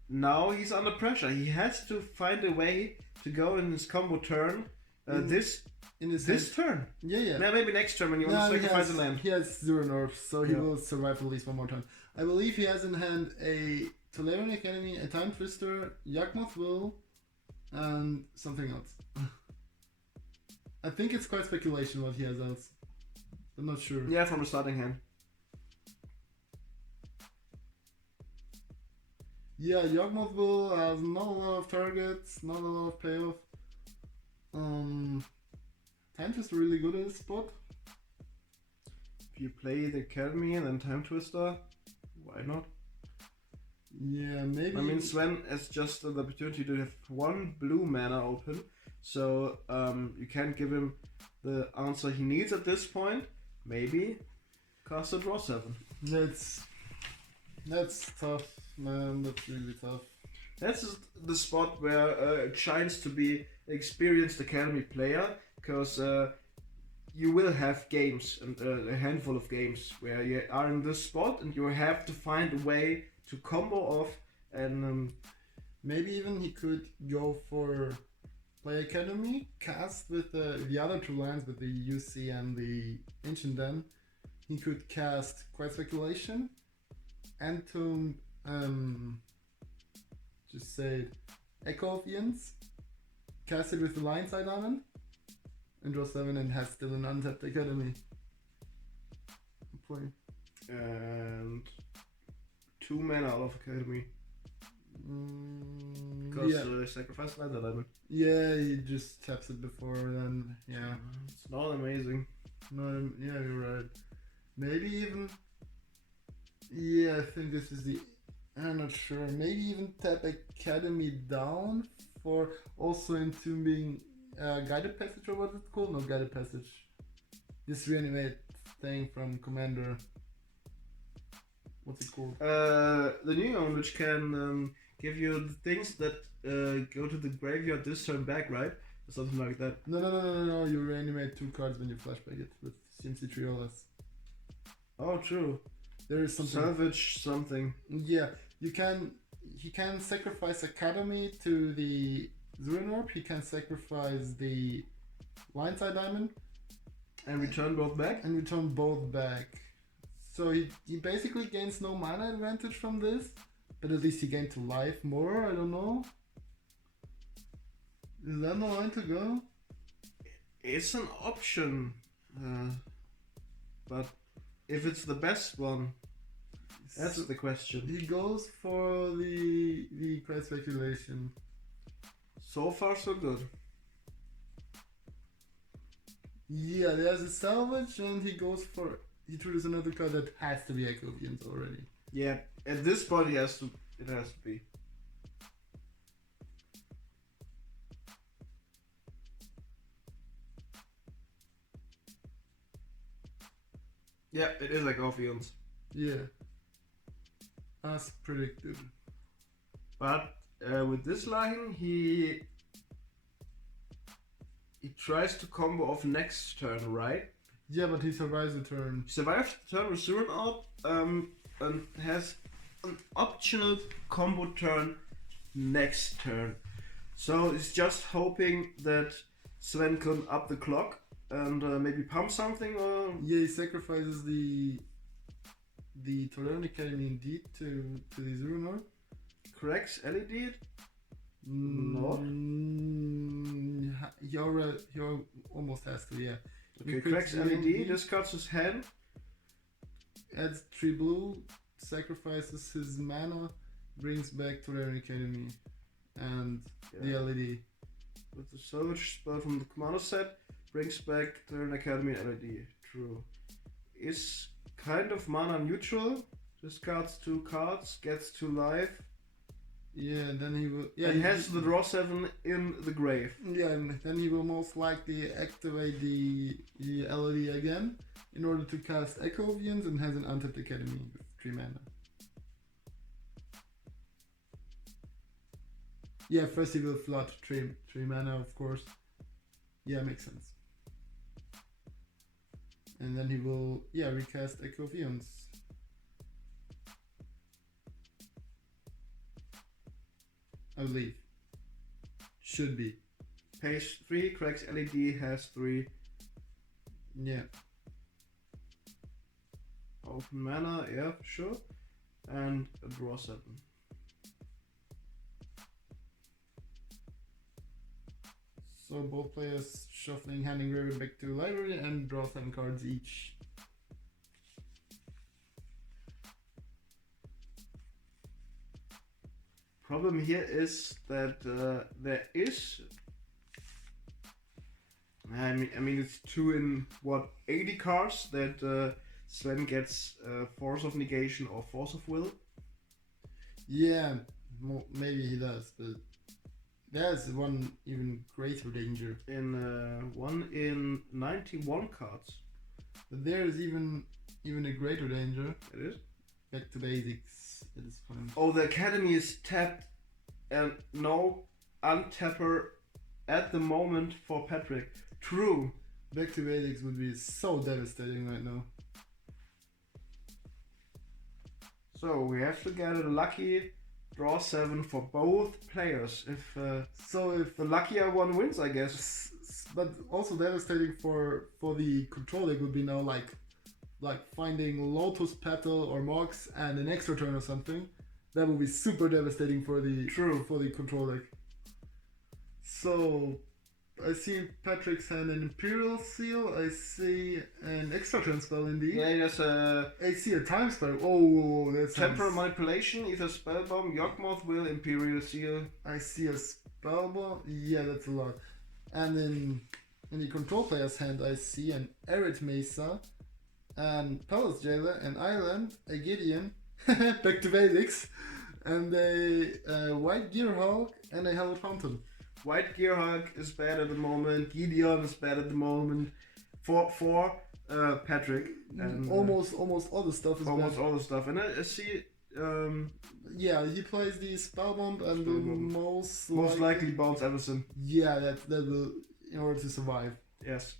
now he's under pressure. He has to find a way to go in his combo turn. This turn. Yeah. Now maybe next turn when you want to sacrifice a land. He has Zuran Orbs, so he will survive at least one more turn. I believe he has in hand a Tolarian Academy, a Time Twister, Yakmoth Will, and something else. I think it's quite speculation what he has else. I'm not sure. Yeah, from the starting hand. Yeah, Yawgmoth Will has not a lot of targets, not a lot of payoff. Time Twister really good at this spot. If you play the Academy and then Time Twister, why not? Yeah, maybe. I mean, Sven has just the opportunity to have one blue mana open, so you can't give him the answer he needs at this point. Maybe cast a draw 7. That's tough, man. That's really tough. That's the spot where it shines to be experienced academy player, because you will have games and a handful of games where you are in this spot and you have to find a way to combo off and maybe even he could go for play academy, cast with the other two lands with the UC and the Ancient Den. He could cast Quiet Speculation, Entomb, just say Echo of Ians, cast it with the Lion Side Island, and draw 7 and has still an untapped academy. Play. and 2 mana out of academy. Because sacrifice land element. Yeah, he just taps it before then. Yeah. It's not amazing. No, yeah, you're right. Maybe even. Yeah, I think this is the. I'm not sure. Maybe even tap Academy down for also entombing Guided Passage, or what's it called? No, Guided Passage. This reanimate thing from Commander. What's it called? The new one, which can give you the things that go to the graveyard this turn back, right? Or something like that. No. You reanimate 2 cards when you flashback it with CMC Triolas. Oh, true. There is something. Salvage something. Yeah, you can. He can sacrifice Academy to the Zurin Orb. He can sacrifice the Lion Side Diamond And return both back? and return both back. So he basically gains no mana advantage from this, but at least he gained to life more. I don't know. Is that the line to go? It's an option. But if it's the best one, that's the question. He goes for the Quiet Speculation. So far, so good. Yeah, there's a salvage, and he goes for. He triggers another card that has to be Echo of Ians already. Yeah, at this point, it has to be. Yeah, it is like Ophions. Yeah. As predicted. But with this line, he tries to combo off next turn, right? Yeah, but he survives the turn. He survives the turn with Zurin Orb and has an optional combo turn next turn. So he's just hoping that Sven can up the clock and maybe pump something or... Yeah, he sacrifices the Tolerant Academy indeed to the Zurunor. Cracks LED? No. He almost has to, yeah. Okay, cracks LED, discards his hand. Adds 3 blue, sacrifices his mana, brings back Tolerant Academy and the LED. With the salvage spell from the commander set, brings back Tolerant Academy and LED. True. Is kind of mana neutral. Discards 2 cards, gets 2 life. Yeah, and then he will. Yeah, and has the draw 7 in the grave. Yeah, and then he will most likely activate the LED again in order to cast Echo of Ians and has an untapped Academy with 3 mana. Yeah, first he will flood 3 mana, of course. Yeah, makes sense. And then he will, recast Echo of Ians. I believe. Should be. Pays 3, cracks LED, has 3. Yeah. Open mana, yeah, sure. And a draw 7. So both players shuffling hand engraver back to library and draw 7 cards each. Problem here is that there is. I mean it's 2 in 80 cards that Sven gets Force of Negation or Force of Will. Yeah, maybe he does, but there's one even greater danger. One in 91 cards. But there's even a greater danger. It is? Back to basics at this point. Oh, the Academy is tapped and no untapper at the moment for Patrick. True. Back to basics would be so devastating right now. So we have to get a lucky draw 7 for both players. If the luckier one wins, I guess. But also devastating for the control deck would be now like finding Lotus Petal or Mox and an extra turn or something. That would be super devastating for the control deck. So I see Patrick's hand an Imperial Seal. I see an extra turn spell indeed. Yeah, there's a... I see a time spell. Oh, that's... Temporal Manipulation, either Spellbomb, Yawgmoth Will, Imperial Seal. I see a Spellbomb. Yeah, that's a lot. And in the control player's hand, I see an Arid Mesa, and Palace Jailer, an Island, a Gideon, back to basics, and a White Gearhulk, and a Hallowed Fountain. White Gearhulk is bad at the moment. Gideon is bad at the moment. For Patrick. And, almost all the stuff is almost bad. all the stuff. And I see. Yeah, he plays the Spellbomb and the most likely bounce Everson. Yeah, that will in order to survive. Yes.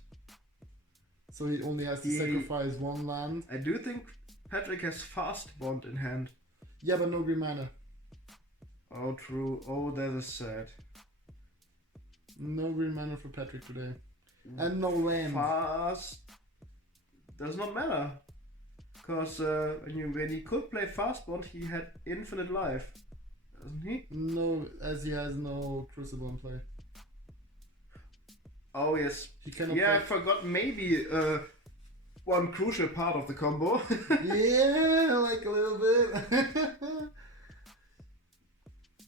So he only has to sacrifice one land. I do think Patrick has Fast Bond in hand. Yeah, but no green mana. Oh, true. Oh, that is sad. No green mana for Patrick today. And no land. Fast does not matter. Because when he could play Fast Bond, he had infinite life. Doesn't he? No, as he has no Crucible in play. Oh, yes. He cannot yeah, play. I forgot maybe one crucial part of the combo. Yeah, like a little bit.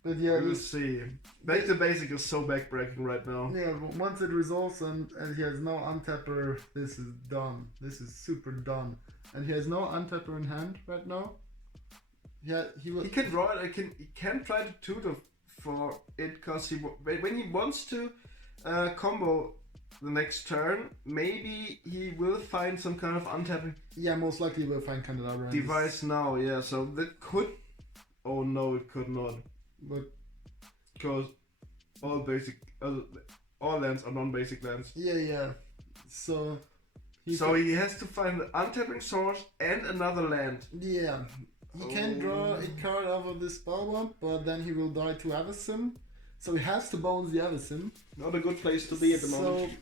But yeah, we'll see. Back to basic is so backbreaking right now. Yeah, once it resolves and he has no untapper, this is done. This is super done. And he has no untapper in hand right now. Yeah, he can draw it. He can try to tutor for it because when he wants to combo the next turn, maybe he will find some kind of untapping. Yeah, most likely we'll find Candelabra device now. Yeah, so that could. Oh no, it could not. But because all lands are non-basic lands. Yeah. So he has to find an untapping source and another land. Yeah. He can draw a card out of this Spellbomb, but then he will die to Avacyn. So he has to bones the Avacyn. Not a good place to be at the moment.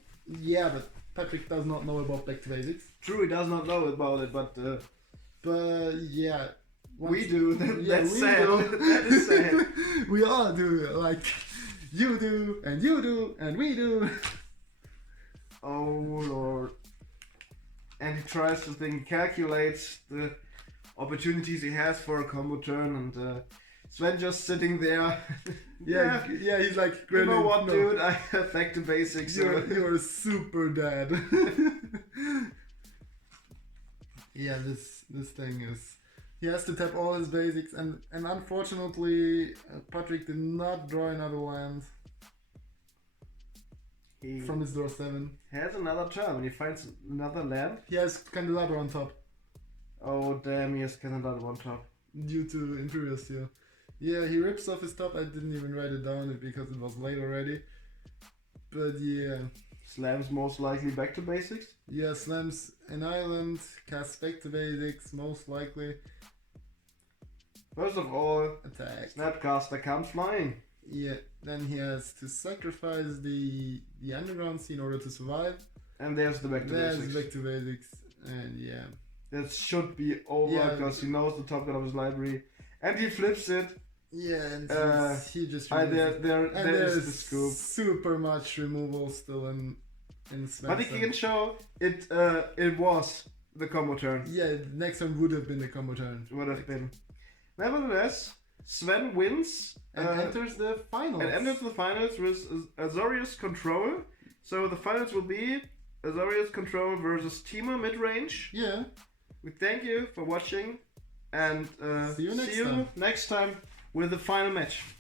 Yeah, but Patrick does not know about Back to Basics. True, he does not know about it, but yeah. We do. That's sad. That is sad. We all do. Like, you do, and you do, and we do. Oh lord. And he tries to think, calculates the opportunities he has for a combo turn, and Sven just sitting there. yeah, he's like, you know what, dude? I have back to basics. You're super dead. Yeah, this thing is. He has to tap all his basics, and unfortunately, Patrick did not draw another land from his draw 7. He has another turn when he finds another land. He has Candelabra on top. Oh damn, he has Candelabra on top. Due to Imperial Steel. Yeah, he rips off his top. I didn't even write it down because it was late already. But yeah. Slams most likely back to basics? Yeah, slams an island, casts back to basics, most likely. First of all, attack. Snapcaster comes flying. Yeah, then he has to sacrifice the underground sea in order to survive. And there's the back to basics. Back to basics, and yeah. That should be over because he knows the top card of his library. And he flips it. Yeah, and he just there's the scoop. Super much removal still in Sven's. But he can show it was the combo turn. Yeah, next turn would have been the combo turn. Would have been. Nevertheless, Sven wins and enters the finals. And enters the finals with Azorius Control. So the finals will be Azorius Control versus Teemo mid-range. Yeah. We thank you for watching and see you next time. Next time with the final match.